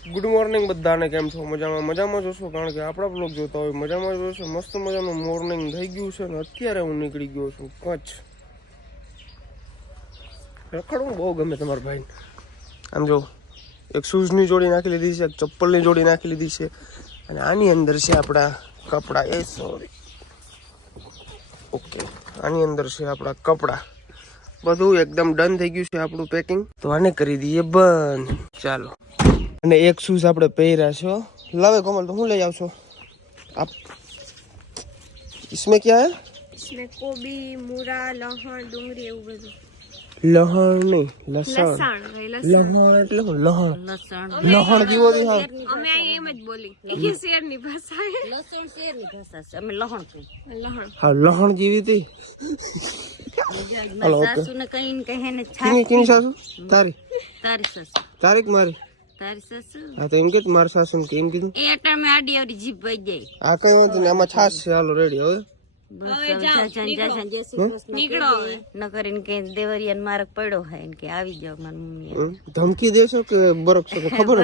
Good morning બધાને, કેમ છો? મજામાં જોશો, કારણ કે આપણા બ્લોગ જોતા હોય મજામાં જોશો. મસ્ત મજાનું મોર્નિંગ થઈ ગયું છે ને અત્યારે હું નીકળી ગયો છું કચ્છ. રખડવું બહુ ગમે તમારા ભાઈ. આમ જો, એક શૂઝની જોડી નાખી લીધી છે, એક ચપ્પલની જોડી નાખી લીધી છે, અને આની અંદર છે આપણા કપડાં. ઓકે, આની અંદર છે આપણા કપડાં. બધું એકદમ ડન થઈ ગયું છે આપણું પેકિંગ. તો આને કરી દઈએ બંધ. ચાલો. અને એક શૂઝ આપણે પહેર્યા છો. લાવે કોમલ, તો હું લઈ આવશો આપ? इसमें क्या है? इसमें कोबी, मूरा, लहण, डूंगरी એવું બધું. લહણ નહીં, લસણ. લહણ એટલે શું? લહણ જેવો છે. અમે એમ જ બોલી કે શેરની ભાષા છે. લસણ શેરની ભાષા છે, અમે લહણ કહી. લહણ. હા, લહણ જેવી હતી. હાલો, ઓકે. સાસુને કહીને કહે ને કિની સાસુ? તારી સાસુ. તારીખ મારી. તારી સાસુ. હા, તો એમ કે મારી સાસુ ને કેમ કીધું? એ અટાણે આડી આવડી જીભ વઈ જાય. આ કઈ વાંધો નહીં, આમાં છાશ છે. હાલો, રેડી. હવે ધમકી દેશો કે બરક છો? ખબર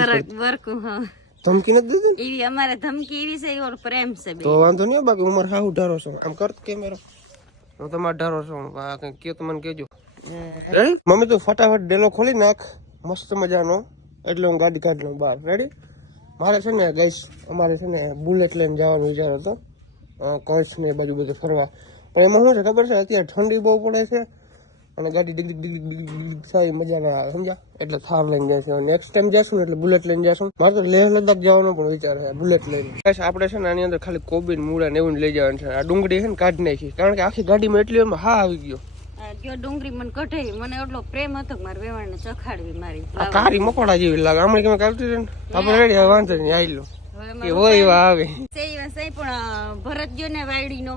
ધમકી નથી દેતી. અમારે ધમકી એવી છે, પ્રેમ છે. તો વાંધો નહીં, બાકી ઉમર હાઉ ઢારો છો. આમ કર કેમેરો. હું તમારે ઢારો છો. કઈ કે મને કેજો. મમ્મી તું ફટાફટ ડેલો ખોલી નાખ મસ્ત મજાનો, એટલે હું ગાડી કાઢી લઉં બહાર. રેડી? મારે છે ને ગાઈસ, અમારે છે ને બુલેટ લઈને જવાનો વિચાર હતો કચ્છ ને બાજુ બધું ફરવા. પણ એમાં શું છે ખબર છે, અત્યારે ઠંડી બહુ પડે છે અને ગાડી ડીગ થાય, મજા ના આવે, સમજ્યા? એટલે થાર લઈને જાય છે. નેક્સ્ટ ટાઈમ જશું ને એટલે બુલેટ લઈને જશું. મારે તો લેહ લદ્દાખ જવાનો પણ વિચાર છે બુલેટ લઈને. આપણે છે ને આની અંદર ખાલી કોબી મૂળા ને એવું લઈ જવાનું છે. આ ડુંગળી છે ને કાઢી નાખી, કારણ કે આખી ગાડીમાં એટલી એમાં હા આવી ગયો. જો ડુંગળી મને કઢાવી, મને એટલો પ્રેમ હતો કે મારે વેવાણને ચખાડવી મારી. આ કારી મકોડા જેવી લાગે. હમણાં કેમ કાઢતી છે ને આપણે રેડી. હવે વાંધો નહીં, આવી લો કે હોય એવા આવે. પણ ભરત જો ને વાયડી નો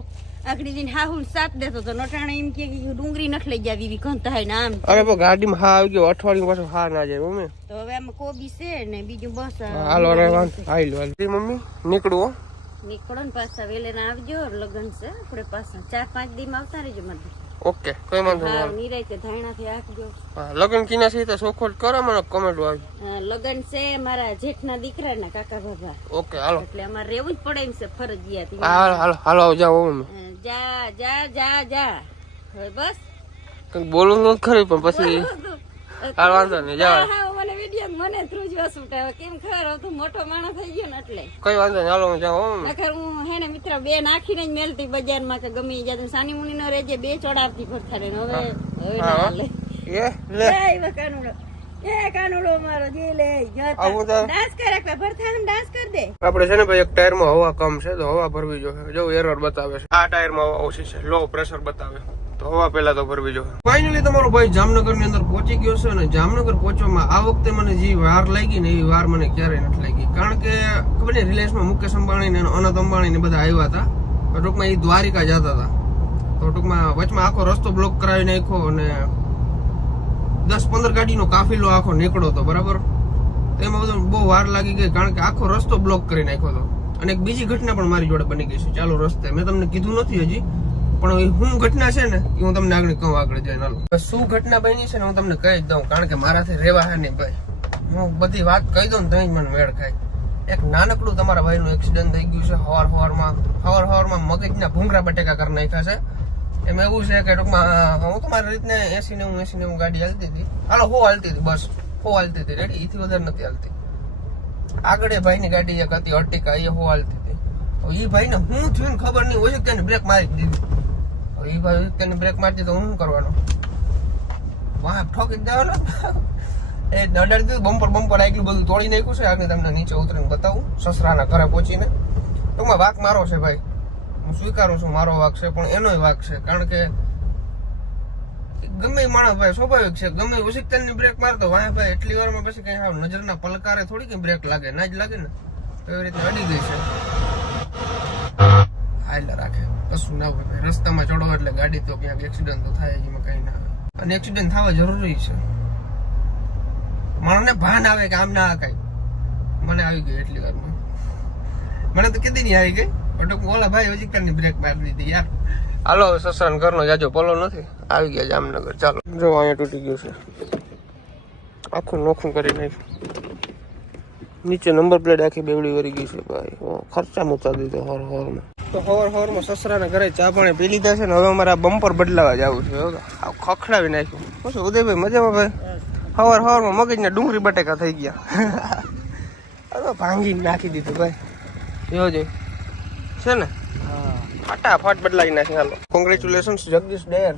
આખડી દિન હાહુલ સાપ દેતો તો નટાણે એમ કે ડુંગળી નથી લઈ જાવી એવી કંત થાય ને આમ. અરે પણ ગાડીમાં હા આવી ગયો, અઠવાડિયું પાછું હા ના જાય મમ્મી. તો હવે આમાં કોબી છે ને બીજું બસ. હાલો વાંધો, આવી લો મમ્મી. નીકળવું નીકળો ને પાછા વેલેના આવજો. લગન છે આપણે પાછા 4-5 દી માં આવતા રહેજો મારે. ઓકે, કોઈ વાંધો નહીં. નિરાયતે ધાણાથી રાખજો. લગન કિના છે તો સોખોટ કરો, મને કમેન્ટ આવી. લગન છે મારા જેઠના દીકરાના કાકા બાબા. ઓકે, હાલો. એટલે અમારે રહેવું જ પડે એમ છે ફરજિયાત. હાલો હાલો હાલો, જાઓ મમ્મી. જા જા જા જા. હવે બસ કંઈક બોલું નથી ખરી, પણ પછી હાલ વાંધો નહીં, જાવ. મને વિડિયો મને ધ્રુજવા છૂટાવે કેમ ખબર હતું, મોટો માણસ થઈ ગયો ને એટલે. કઈ વાંધો નહીં, હાલો હું જાઉં. નકર હું હે ને મિત્ર બે નાખીને જ મેલતી બજારમાં કે ગમે જાય સાની મુની નો રેજે બે ચોડાવતી ફરતા રે. હવે હવે ના લે એ લે એ કાનુડો, એ કાનુડો મારો જે લે ડાન્સ કરે કે ભરતા હમ ડાન્સ કર દે. આપણે છે ને ભાઈ એક ટાયર માં હવા કમ છે, તો હવા ભરવી જોઈએ. જો એરર બતાવે છે, આ ટાયર માં હવા ઓછી છે, લો પ્રેશર બતાવે, તો હવા પેલા તો ભરવી જોઈએ. ફાઇનલી તમારો ભાઈ જામનગર ની અંદર પહોંચી ગયો છે. અને જામનગર પહોંચવામાં આ વખતે મને જે વાર લાગી ને એવી વાર મને ક્યારેય નથી લાગી. કારણ કે ખબર ને, રિલાયન્સ માં મુકેશ અંબાણી ને અનંત અંબાણી ને બધા આવ્યા હતા. ટૂંકમાં એ દ્વારિકા જતા હતા, તો ટૂંકમાં વચમાં આખો રસ્તો બ્લોક કરાવી નાખ્યો અને 10-15 ગાડીનો કાફિલો આખો નીકળો હતો, બરાબર. એમાં બધું બહુ વાર લાગી ગઈ, કારણ કે આખો રસ્તો બ્લોક કરી નાખ્યો હતો. અને એક બીજી ઘટના પણ મારી જોડે બની ગઈ છે ચાલો રસ્તે. મેં તમને કીધું નથી હજી, પણ શું ઘટના છે ને એ હું તમને આગળ કહું. આગળ જઈને હાલો શું ઘટના બની છે ને હું તમને કહી જ દઉં, કારણ કે મારાથી રેવા હે નહીં ભાઈ. હું બધી વાત કહી દઉં ને તો જ મને મેળ ખાય. એક નાનકડું તમારા ભાઈનું એક્સિડન્ટ થઈ ગયું છે. હવારમાં મગજના ભૂંગરા બટેકા કરી નાખ્યા છે. એમાં એવું છે કે ટૂંકમાં હું તમારી રીતને 80-90 ગાડી હાલતી હતી. હાલો હો હાલતી હતી, બસ હો હાલતી હતી, રેડી. એથી વધારે નથી હાલતી. આગળ એ ભાઈની ગાડી એક હતી અર્ટિકા, એ હો હાલતી હતી. એ ભાઈને હું થયું ખબર નહીં હોય કે બ્રેક મારી દીધી. એ ભાઈ તેને બ્રેક મારતી તો હું શું કરવાનો? વાહ ઠોકી દેવાનો. એ અડાડી દીધું, બમ્પર આગળ બધું તોડી નાખ્યું છે. આગળ તમને નીચે ઉતરીને બતાવું, સસરાના ઘરે પહોંચીને. ટૂંકમાં વાક મારો છે ભાઈ, હું સ્વીકારું છું મારો વાક છે, પણ એનોય વાક છે. કારણ કે ગમે માણસ ભાઈ સ્વાભાવિક છે, ગમે ઉશિકતાની બ્રેક મારતો વાહ ભાઈ એટલી વારમાં પછી કઈ નજરના પલકારે થોડી કઈ બ્રેક લાગે, ના જ લાગે ને. તો એવી રીતે અડી ગઈ છે. હાઈલા રાખે કશું ના હોય ભાઈ. રસ્તામાં ચડો એટલે ગાડી તો ક્યાંક એક્સિડન્ટ તો થાય, એમાં કઈ ના આવે. અને એક્સિડન્ટ થવા જરૂરી છે. મને ભાન આવે કે આમ ના કઈ. મને આવી ગઈ એટલી વારમાં. મને તો કીધી નહીં આવી ગઈ, પણ ઓલા ભાઈ હજી બ્રેક મારી દીધી યાર. હાલો હવે સસરાન ઘરનો જાજો પલો નથી. આવી ગયા જામનગર. ચાલો જો અહીંયા તૂટી ગયું છે, આખું નોખું કરી નાખ્યું. નીચે નંબર પ્લેટ આખી બેવડી વરી ગઈ છે ભાઈ. ખર્ચા મૂકી દીધો હોરમાં. તો હોરમાં સસરાના ઘરે ચા પાણી પી લીધા છે ને હવે અમારે આ બમ્પર બદલાવા જવું છે. આ ખખડાવી નાખ્યું. શું ઉદયભાઈ મજામાં ભાઈ? હવારમાં મગજના ડુંગળી બટેકા થઈ ગયા. હવે ભાંગીને નાખી દીધું ભાઈ. જોજો છે ને ફટાફટ બદલાવી નાખી. હાલો કોંગ્રેચ્યુલેશન્સ જગદીશ ડેર.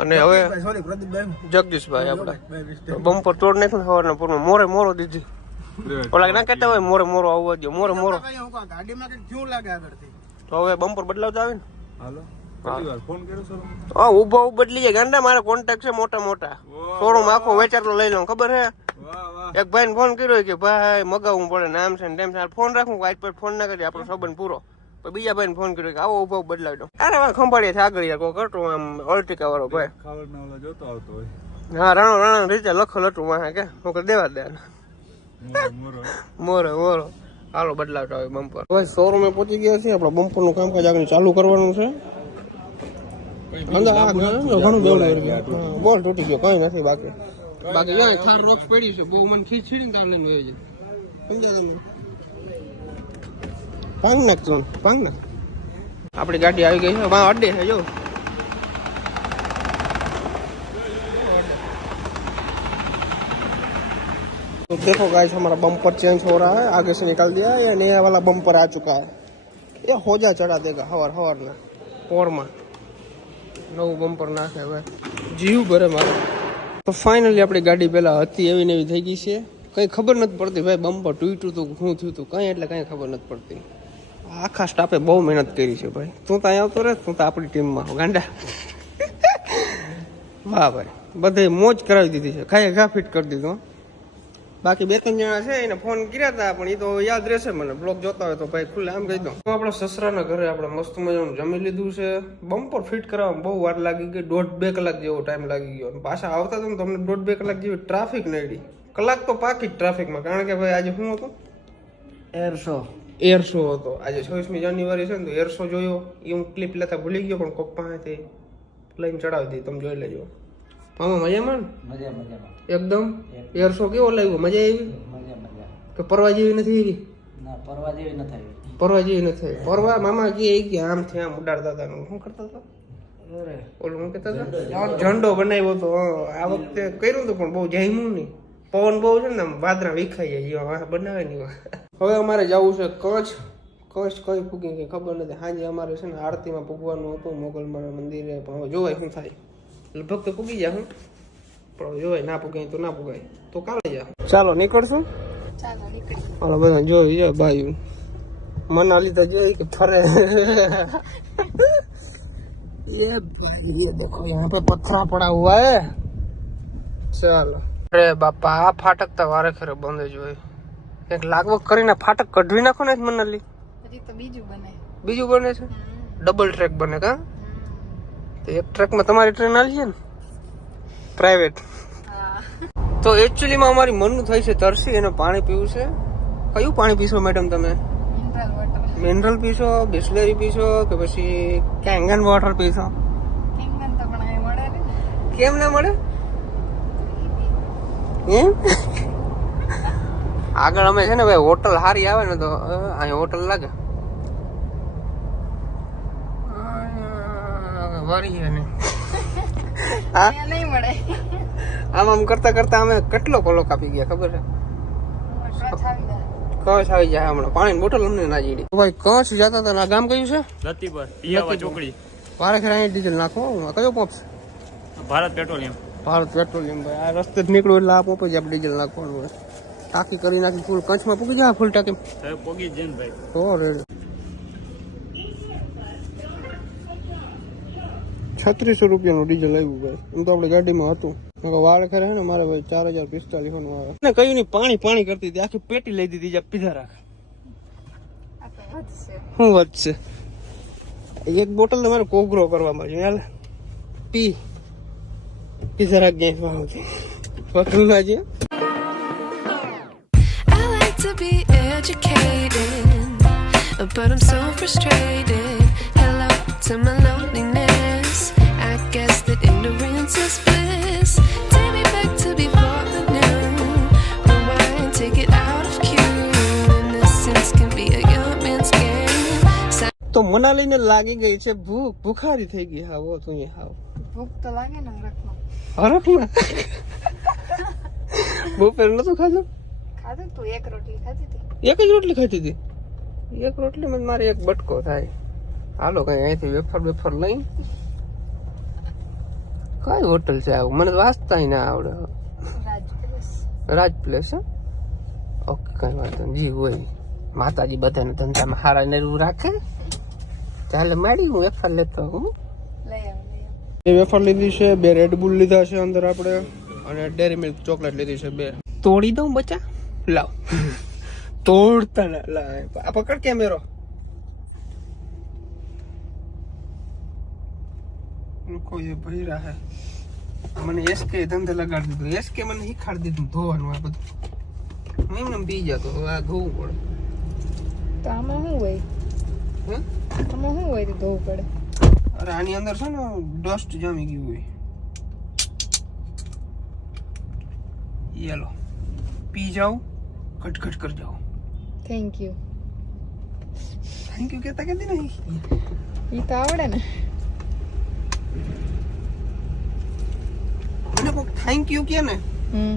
અને હવે જગદીશભાઈ આપડા બમ્પર તોડ નાખ્યું સવારના પૂરમાં મોરો દીધી. ઓલા ના કહેતા હોય મોરો આવવા દો મોરો તો હવે બમ્પર બદલાવતા આવે ને. હા ઉભો બદલી જાય ગાંડા. મારા કોન્ટેક્ટ છે મોટા શોરૂમ આખો વેચાતો લઈ લઉં ખબર હે. એક ભાઈ ફોન કર્યો કે ભાઈ મગાવવું પડે નામ છે ને તેમ છે. ફોન રાખું આજ પછી ફોન ના કરીએ આપણો સંબંધ પૂરો. બીજા ભાઈ ફોન કર્યો કે આવો ઉભો બદલાવી દો. અરે ખંભાળીએ છે આગળ યાર કોઈ કરતો આમ અર્ટિકા વાળો ભાઈ. હા રાણો રીતે લખો લટું વાહ કે હું દેવા દે મોરો હાલો બદલાવતા હોય બમ્પર. હવે શોરૂમે પહોંચી ગયા છે. આપડે બમ્પર નું કામકાજ આગળ ચાલુ કરવાનું છે. ઘણું બેવડું બોલ તૂટી ગયો કઈ નથી બાકી ત્યાં થાર રોક્સ પડી છે. બહુ મને ખીચડી ને તાર લઈને પાંગ નાખ. આપડી ગાડી આવી ગઈ છે અડ્ડે છે જો. तो देखो गाइस हमारा बम्पर चेंज हो रहा है. आगे से निकाल दिया. ये नया वाला बम्पर आ चुका है. ये होजा चढ़ा देगा हवर में पोर में नव बम्पर नाखे હવે જીવ ભરે મારો. તો ફાઇનલી આપણી ગાડી પેલા હતી એવી ને એવી થઈ ગઈ છે. કઈ ખબર નથી પડતી ભાઈ બમ્પર તૂટ્યું તું શું થયું તું કઈ એટલે કઈ ખબર નથી પડતી. આખા સ્ટાફે બહુ મહેનત કરી છે ભાઈ. તું તો અહીંયા આવતો રહે તું તો આપણી ટીમમાં ગાંડા. વાહ ભાઈ બધે મોજ કરાવી દીધી છે. ખાઈ ઘા ફિટ કરી દીધું. બાકી 2-3 જણા છે એને ફોન કર્યા હતા પણ એ તો યાદ રહેશે મને. બ્લોગ જોતા હોય તો ભાઈ ખુલ્લે આમ કહી દઉં. આપણા સસરાના ઘરે આપણે મસ્ત મજાનું જમી લીધું છે. બમ્પર ફિટ કરવામાં બહુ વાર લાગી ગઈ. 1.5-2 કલાક જેવો ટાઈમ લાગી ગયો. પાછા આવતા તો તમને 1.5-2 કલાક જેવી ટ્રાફિક નડી. કલાક તો પાકી ટ્રાફિકમાં. કારણ કે ભાઈ આજે શું હતું એર શો હતો. આજે 26મી જાન્યુઆરી છે ને તો એર શો જોયો. એ હું ક્લિપ લેતા ભૂલી ગયો પણ કોક પાસેથી લઈને ચડાવી દીધી. તમે જોઈ લેજો. મામા મજામાં ને એકદમ. એર શો કેવો લાગ્યો? મજા આવી કે પરવા જેવી નથી એવી? પરવા જેવી નથી. પરવા મામા કે આમ થી આમ ઉડાડતા હતા. શું કરતા હતા ઓલું શું કહેતા હતા? ઝંડો બનાવ્યો હતો. આ વખતે કર્યું હતું પણ બહુ જામ્યું નહીં. પવન બહુ છે ને વાદરા વિખાઈ જાય બનાવે નહીં. હવે અમારે જવું છે કચ્છ. કઈ પૂગી કઈ ખબર નથી. સાંજે અમારે છે ને આરતીમાં પૂગવાનું હતું મોગલમાના મંદિરે. પણ હવે જોવાય શું થાય. લગભગ તો પૂગી જાય હું પણ જોવાય ના પૂગાય તો ના પૂગાય તો કાલે જા. ચાલો નીકળશું. ચાલો બધા જોઈ ભાઈ મનાલી તો જોઈ કે ફરે. ये भाई ये देखो यहाँ पे पत्थरा पड़ा हुआ है. ચાલો અરે બાપા આ ફાટક તો વારે ખરે બંધ જ હોય. એક લાગવગ કરીને ફાટક કઢવી નાખો ને મનાલી. હજી તો બીજું બને છે. ડબલ ટ્રેક બને કા? તો એક ટ્રેકમાં તમારી ટ્રેન આવી છે ને પ્રાઇવેટ. તો એકચ્યુઅલીમાં અમારી મનનું થાય છે તરસી. એને પાણી પીવું છે. કયું પાણી પીશો મેડમ તમે? મિનરલ પીશો, બિસ્લેરી પીશો કે પછી કેંગન વોટર પીશો? કેમ ના મળે એમ? આગળ અમે છે ને ભાઈ હોટલ સારી આવે ને તો અહીંયા હોટલ લાગે આમ આમ કરતા કરતા અમે કેટલો કોલો કાપી ગયા ખબર છે? કચ્છ આવી જાય હમણાં. પાણીની બોટલ અમને ના જીડી. ભાઈ કચ્છ જતા હતા. ગામ કયું છે? લતીપર પિયાવા ચોકડી. વારે ખરે અહીં ડીઝલ નાખો. કયો પંપ છે? ભારત પેટ્રોલિયમ. ભારત પેટ્રોલિયમ. ભાઈ આ રસ્તે જ નીકળ્યું એટલે આ પંપ જ આપણે ડીઝલ નાખવાનું હોય. ટાંકી કરી નાખી ફૂલ. કચ્છમાં પૂકી જાય ફૂલ ટાંકી પોગી જન ભાઈ તો રેડી. 3600 રૂપિયાનું ડીઝલ આવ્યું ભાઈ. એમ તો આપણી ગાડીમાં હતું. વાળ ખરે ને મારે ભાઈ 4045 નું આવે ને. કયું નહીં પાણી કરતી હતી. આખી પેટી લઈ દીધી. પીધા રાખ શું વધશે? એક બોટલ તમારે કોગરો કરવામાં છે. હાલ પીઝા રાખ ગયા વકલું ના છે. To be educated, but I'm so frustrated. Hello to my loneliness. I guess that ignorance is bliss. Take me back to before the new. Rewind, take it out of તો મનાલીને લાગી ગઈ છે ભૂખ, ભૂખારી થઈ ગઈ. હા વો તું હાવ ભૂખ તો લાગે ને હરખમાં. હરખમાં બપોર નતું ખાધું? ખાધું તું એક રોટલી ખાધી હતી. એક જ રોટલી ખાધી હતી. એક રોટલી માં મારે એક બટકો થાય. હાલો કઈ અહીંથી વેફર લઈ. કઈ હોટલ છે આવું? મને વાંચતા ના આવડે. રાજ પેલેસ. રાજ પ્લેસ. ઓકે કઈ વાંધો નહીં. જી હોય માતાજી બધાને ધંધામાં હારા નેરું રાખે. ચાલે માડી હું વેફર લેતો હું. લઈ આવ. બે વેફર લીધી છે, બે રેડ બુલ લીધા છે અંદર આપણે, અને ડેરી મિલ્ક ચોકલેટ લીધી છે બે. તોડી દઉં બચ્ચા? લાવ. તોડતા ના લાવ. આ પકડ કેમેરો. रुको ये भैरा है. મને એસકે ધંધે લગાડી દીધું. એસકે મને શીખાડી દીધું ધોવાનું આ બધું. હું એમને પી જતો આ ધોવું પડે. તો આમાં શું હોય? હે? આમાં શું હોય તો ધોવું પડે? અરે આની અંદર છે ને ડસ્ટ જામી ગયું હોય. યેલો પી જાઓ, કટકટ કર જાઓ. Thank you. થેન્ક યુ કહેતા કેતી નહીં. ઈ તો આવડે ને. મને કોક થેન્ક યુ કે ને હમ.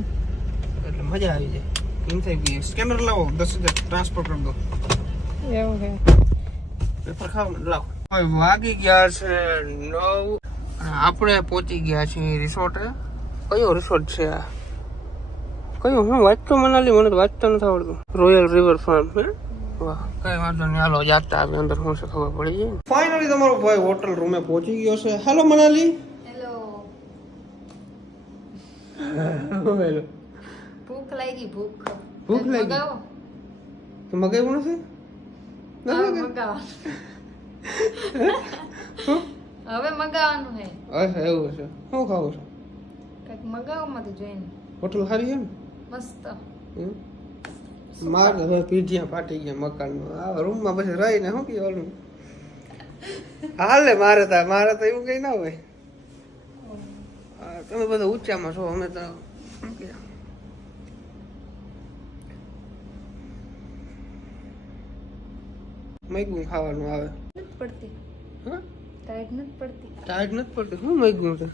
એટલે મજા આવી જાય. એમ થાય કે સ્કેનર લાવો 10,000 ટ્રાન્સફર કરી દો. એવું છે. પેપર ખાવ ને લાવો. હવે વાગી ગયા છે 9. આપણે પહોંચી ગયા છીએ રિસોર્ટે. કયો રિસોર્ટ છે આ? કયો? હું વાંચતો મનાલી, મને તો વાંચતા નથી આવડતું. Royal river front. હે વાહ, કઈ વાંધો નહીં. હાલો જાતા આવે અંદર શું છે ખબર પડી જાય. ફાઇનલી તમારો ભાઈ હોટલ રૂમે પહોંચી ગયો છે. હેલો મનાલી. હેલો. હેલો. ભૂખ લાગી. ભૂખ લાગી? મગાવો. તો મગાવ્યું નથી? મગાવો. હવે મગાવવાનું હે. અચ્છા એવું છે. શું ખાવું છે? કઈક મગાવો માંથી જોઈને. હોટલ સારી છે ને? મસ્ત. માર હવે પીઢિયા ફાટી ગયા મકાનમાં. આ રૂમમાં પછી રહીને શું કહેવાનું? હાલે મારે તો એવું કઈ ના હોય. તમે બધા ઊંચામાં છો, અમે તો શું કહે મૈગું ખાવાનું આવે. નથી પડતી. હા ટાઈટ નથી પડતી. ટાઈટ નથી પડતી. શું મૈગું છે?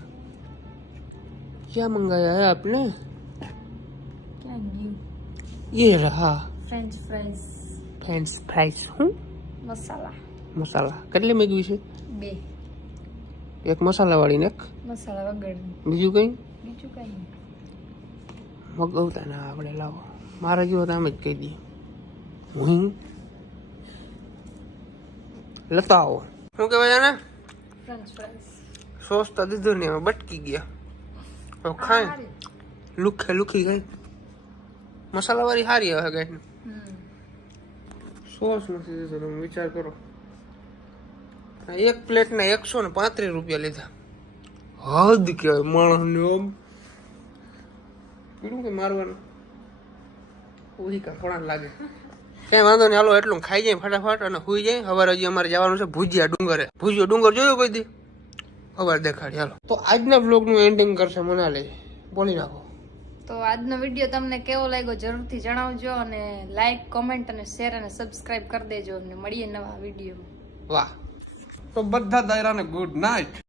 क्या मंगाया है आपने? ક્યાં ગયું? ये रहा ફ્રેન્ચ ફ્રાઈઝ. French fries. હું મસાલા મસાલા કેટલી મૈગું છે? 2 એક મસાલા વાળી ને એક મસાલા વગર. બીજું કઈ બીજું કઈ નહીં. મગવતા ના આપણે લાવો. મારે જેવો તો આમ જ કહી દઈએ હું લેતા આવો. શું કહેવાય આને? French fries. સોસ તો દીધું ને એમાં બટકી ગયા. હવે ખાય લુખી ગઈ. મસાલા વાળી સારી હવે ગઈ. સોસ નથી દીધો. તમે વિચાર કરો. એક પ્લેટ ના 135 રૂપિયા લીધા. હદ કહેવાય માણસ ને. આમ પીડું કે મારવાનું ઉહી કા થોડા લાગે. કઈ વાંધો નહીં. હાલો એટલું ખાઈ જાય ફટાફટ અને સુઈ જાય. સવારે હજી અમારે જવાનું છે ભુજિયા ડુંગરે. ભુજિયો ડુંગર જોયું કોઈ દી? સવારે દેખાડી. હાલો તો આજના બ્લોગ નું એન્ડિંગ કરશે મનાલી. બોલી નાખો. તો આજનો વિડીયો તમને કેવો લાગ્યો જરૂરથી જણાવજો, અને લાઈક, કોમેન્ટ અને શેર અને સબસ્ક્રાઇબ કરી દેજો, અને મળીએ નવા વિડીયોમાં. વાહ. તો બધા દાયરાને ગુડ નાઇટ.